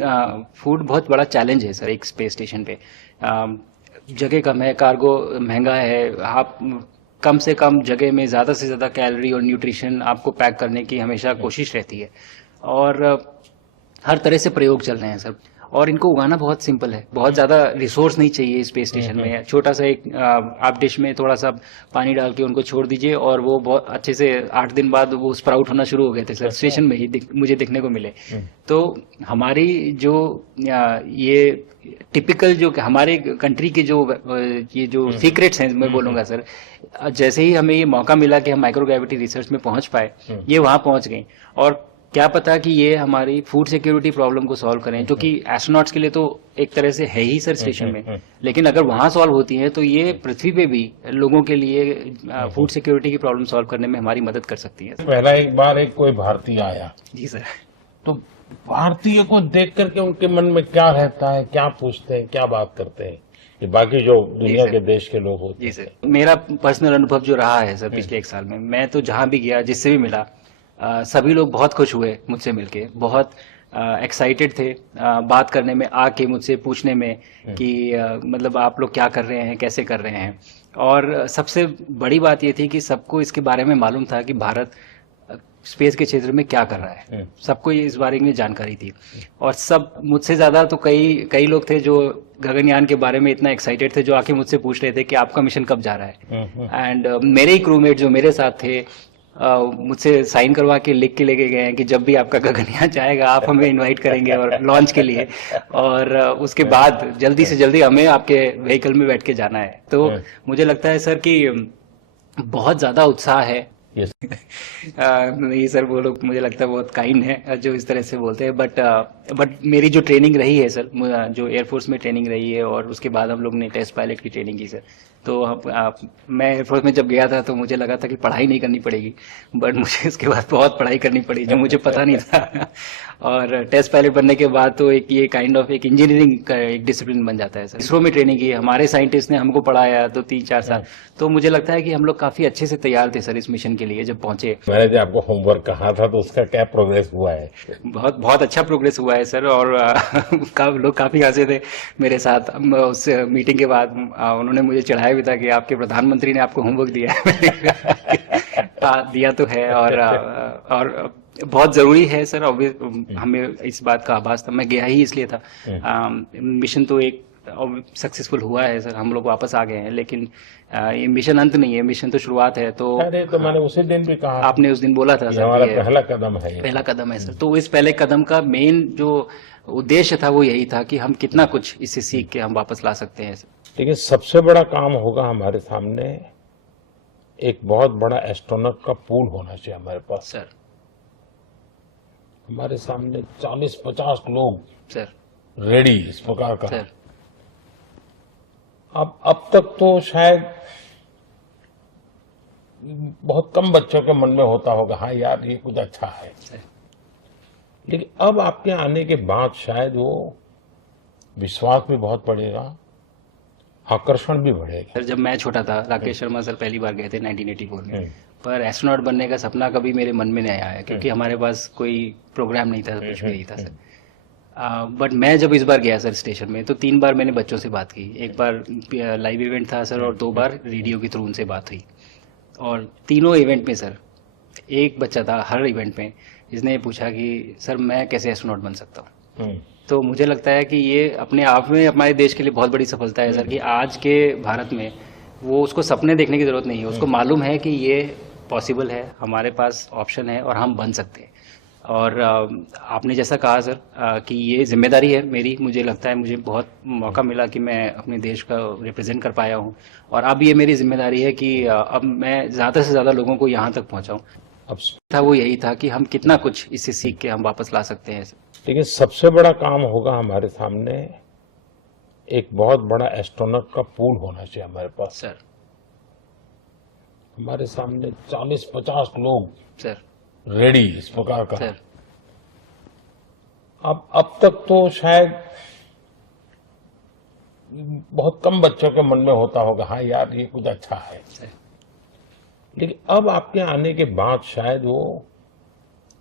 Food बहुत बड़ा challenge है सर एक स्पेस स्टेशन पे। जगह कम है, कार्गो महंगा है, आप कम से कम जगह में ज़्यादा से ज़्यादा कैलोरी और न्यूट्रिशन आपको पैक करने की हमेशा कोशिश रहती है। और हर तरह से प्रयोग चल रहे हैं सर। और इनको उगाना बहुत सिंपल है, बहुत ज़्यादा रिसोर्स नहीं चाहिए स्पेस स्टेशन में। छोटा सा एक आप डिश में थोड़ा सा पानी डाल के उनको छोड़ दीजिए और वो बहुत अच्छे से 8 दिन बाद वो स्प्राउट होना शुरू हो गए थे सर, स्टेशन में ही मुझे देखने को मिले। तो हमारी जो ये टिपिकल जो हमारे कंट्री के जो ये जो सीक्रेट्स हैं मैं बोलूंगा सर, जैसे ही हमें ये मौका मिला कि हम माइक्रोग्रेविटी रिसर्च में पहुंच पाए, ये वहां पहुंच गई। और क्या पता कि ये हमारी फूड सिक्योरिटी प्रॉब्लम को सॉल्व करें, जो कि एस्ट्रोनॉट्स के लिए तो एक तरह से है ही सर स्टेशन में, लेकिन अगर वहां सॉल्व होती है तो ये पृथ्वी पे भी लोगों के लिए फूड सिक्योरिटी की प्रॉब्लम सॉल्व करने में हमारी मदद कर सकती है। पहला एक बार एक कोई भारतीय आया, जी सर। तो भारतीय को देख करके उनके मन में क्या रहता है, क्या पूछते हैं, क्या बात करते हैं, ये बाकी जो दुनिया के देश के लोग होते हैं? जी सर, मेरा पर्सनल अनुभव जो रहा है सर पिछले 1 साल में, मैं तो जहां भी गया जिससे भी मिला, सभी लोग बहुत खुश हुए मुझसे मिलके, बहुत एक्साइटेड थे बात करने में, आके मुझसे पूछने में कि मतलब आप लोग क्या कर रहे हैं, कैसे कर रहे हैं। और सबसे बड़ी बात ये थी कि सबको इसके बारे में मालूम था कि भारत स्पेस के क्षेत्र में क्या कर रहा है, सबको इस बारे में जानकारी थी। और सब मुझसे ज्यादा तो कई कई लोग थे जो गगनयान के बारे में इतना एक्साइटेड थे, जो आके मुझसे पूछ रहे थे कि आपका मिशन कब जा रहा है। एंड मेरे ही क्रूमेट जो मेरे साथ थे, मुझसे साइन करवा के लिख के लेके गए हैं कि जब भी आपका गगनयान जाएगा आप हमें इनवाइट करेंगे और लॉन्च के लिए, और उसके बाद जल्दी से जल्दी हमें आपके व्हीकल में बैठ के जाना है। तो मुझे लगता है सर कि बहुत ज्यादा उत्साह है। नहीं सर, वो लोग मुझे लगता है बहुत काइंड है जो इस तरह से बोलते हैं, बट मेरी जो ट्रेनिंग रही है सर, जो एयरफोर्स में ट्रेनिंग रही है और उसके बाद हम लोग ने टेस्ट पायलट की ट्रेनिंग की सर। तो मैं एयरफोर्स में जब गया था तो मुझे लगा था कि पढ़ाई नहीं करनी पड़ेगी, बट मुझे उसके बाद बहुत पढ़ाई करनी पड़ी जो मुझे पता नहीं था। और टेस्ट पायलट बनने के बाद तो एक ये काइंड ऑफ एक इंजीनियरिंग का एक डिसिप्लिन बन जाता है सर। इसरो में ट्रेनिंग की, हमारे साइंटिस्ट ने हमको पढ़ाया तो 3-4 साल। तो मुझे लगता है कि हम लोग काफी अच्छे से तैयार थे सर इस मिशन के लिए जब पहुंचे। मैंने जो आपको होमवर्क कहा था तो उसका क्या प्रोग्रेस हुआ है? बहुत बहुत अच्छा प्रोग्रेस हुआ है सर। और लोग काफी हंसे थे मेरे साथ उस मीटिंग के बाद। उन्होंने मुझे चढ़ाया भी था कि आपके प्रधानमंत्री ने आपको होमवर्क दिया है। दिया तो है, और बहुत जरूरी है सर। हमें इस बात का आभास था, मैं गया ही इसलिए था। मिशन तो एक सक्सेसफुल हुआ है सर, हम लोग वापस आ गए हैं, लेकिन ये मिशन अंत नहीं है, मिशन तो शुरुआत है। तो अरे तो मैंने उसी दिन भी कहा, आपने उस दिन बोला था सर, हमारा पहला कदम है, पहला कदम है सर। तो इस पहले कदम का मेन जो उद्देश्य था वो यही था कि हम कितना कुछ इससे सीख के हम वापस ला सकते हैं सर। लेकिन सबसे बड़ा काम होगा हमारे सामने, एक बहुत बड़ा एस्ट्रोनॉट का पूल होना चाहिए हमारे पास सर। हमारे सामने 40-50 लोग सर रेडी इस प्रकार का। सर अब तक तो शायद बहुत कम बच्चों के मन में होता होगा, हाँ यार ये कुछ अच्छा है, लेकिन अब आपके आने के बाद शायद वो विश्वास भी बहुत बढ़ेगा, आकर्षण भी बढ़ेगा। सर, जब मैं छोटा था, राकेश शर्मा सर पहली बार गए थे 1984 में, पर एस्ट्रोनॉट बनने का सपना कभी मेरे मन में नहीं आया, क्योंकि हमारे पास कोई प्रोग्राम नहीं था, कुछ भी नहीं था सर। बट मैं जब इस बार गया सर स्टेशन में, तो 3 बार मैंने बच्चों से बात की। एक बार लाइव इवेंट था सर, और 2 बार रेडियो के थ्रू उनसे बात हुई। और तीनों इवेंट में सर एक बच्चा था हर इवेंट में जिसने पूछा कि सर मैं कैसे एस्ट्रोनॉट बन सकता हूँ। तो मुझे लगता है कि ये अपने आप में हमारे देश के लिए बहुत बड़ी सफलता है सर, कि आज के भारत में वो उसको सपने देखने की जरूरत नहीं है, उसको मालूम है कि ये पॉसिबल है, हमारे पास ऑप्शन है और हम बन सकते हैं। और आपने जैसा कहा सर कि ये जिम्मेदारी है मेरी, मुझे लगता है मुझे बहुत मौका मिला कि मैं अपने देश का रिप्रेजेंट कर पाया हूँ, और अब ये मेरी जिम्मेदारी है कि अब मैं ज़्यादा से ज़्यादा लोगों को यहाँ तक पहुँचाऊँ। अब था वो यही था कि हम कितना कुछ इससे सीख के हम वापस ला सकते हैं। लेकिन सबसे बड़ा काम होगा हमारे सामने, एक बहुत बड़ा एस्ट्रोनॉट का पूल होना चाहिए हमारे पास सर। हमारे सामने 40-50 लोग सर रेडी इस प्रकार का। सर अब तक तो शायद बहुत कम बच्चों के मन में होता होगा, हाँ यार ये कुछ अच्छा है, लेकिन अब आपके आने के बाद शायद वो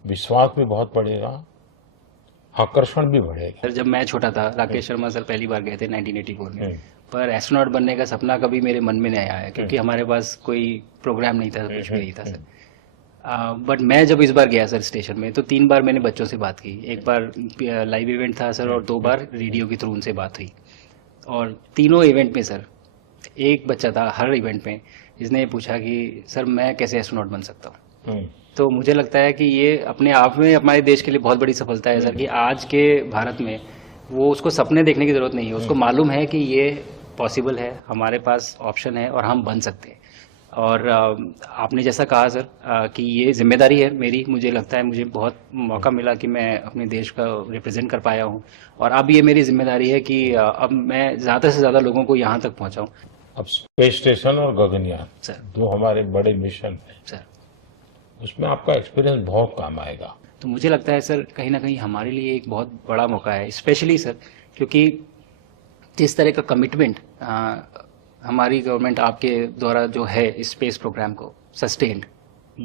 विश्वास भी बहुत बढ़ेगा, आकर्षण भी बढ़ेगा। सर जब मैं छोटा था राकेश शर्मा सर पहली बार गए थे 1984 में, हम्म, पर एस्ट्रोनॉट बनने का सपना कभी मेरे मन में नहीं आया क्योंकि हमारे पास कोई प्रोग्राम नहीं था, कुछ भी नहीं था सर। बट मैं जब इस बार गया सर स्टेशन में तो 3 बार मैंने बच्चों से बात की। एक बार लाइव इवेंट था सर और 2 बार रेडियो के थ्रू उनसे बात हुई। और तीनों इवेंट में सर एक बच्चा था हर इवेंट में जिसने पूछा कि सर मैं कैसे एस्ट्रोनॉट बन सकता हूँ। हम्म, तो मुझे लगता है कि ये अपने आप में हमारे देश के लिए बहुत बड़ी सफलता है सर कि आज के भारत में वो उसको सपने देखने की जरूरत नहीं है, उसको मालूम है कि ये पॉसिबल है, हमारे पास ऑप्शन है और हम बन सकते हैं। और आपने जैसा कहा सर कि ये जिम्मेदारी है मेरी, मुझे लगता है मुझे बहुत मौका मिला कि मैं अपने देश का रिप्रेजेंट कर पाया हूँ और अब ये मेरी जिम्मेदारी है कि अब मैं ज़्यादा से ज़्यादा लोगों को यहाँ तक पहुँचाऊँ। अब स्पेस स्टेशन और गगनयान सर जो हमारे बड़े मिशन हैं, सर उसमें आपका एक्सपीरियंस बहुत काम आएगा। तो मुझे लगता है सर कहीं ना कहीं हमारे लिए एक बहुत बड़ा मौका है, स्पेशली सर क्योंकि जिस तरह का कमिटमेंट हमारी गवर्नमेंट आपके द्वारा जो है इस स्पेस प्रोग्राम को sustained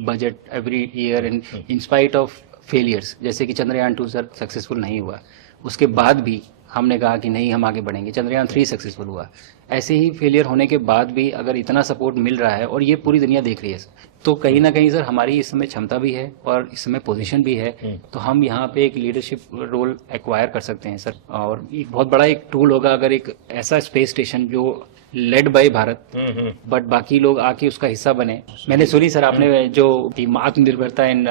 budget every year and in spite of failures, जैसे कि चंद्रयान 2 सर सक्सेसफुल नहीं हुआ, उसके बाद भी हमने कहा कि नहीं हम आगे बढ़ेंगे, चंद्रयान 3 सक्सेसफुल हुआ। ऐसे ही फेलियर होने के बाद भी अगर इतना सपोर्ट मिल रहा है और ये पूरी दुनिया देख रही है सर, तो कहीं ना कहीं सर हमारी इस समय क्षमता भी है और इस समय पोजीशन भी है, तो हम यहाँ पे एक लीडरशिप रोल एक्वायर कर सकते हैं सर। और एक बहुत बड़ा एक टूल होगा अगर एक ऐसा स्पेस स्टेशन जो लेड बाय भारत बट बाकी लोग आके उसका हिस्सा बने। मैंने सुनी सर आपने जो आत्मनिर्भरता इन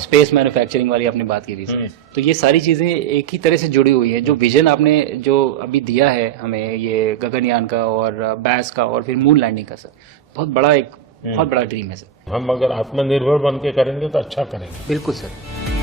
स्पेस मैन्युफैक्चरिंग वाली आपने बात की थी सर, तो ये सारी चीजें एक ही तरह से जुड़ी हुई है। जो विजन आपने जो अभी दिया है हमें ये गगनयान का और बैस का और फिर मून लैंडिंग का सर, बहुत बड़ा ड्रीम है सर। हम अगर आत्मनिर्भर बन के करेंगे तो अच्छा करेंगे। बिल्कुल सर।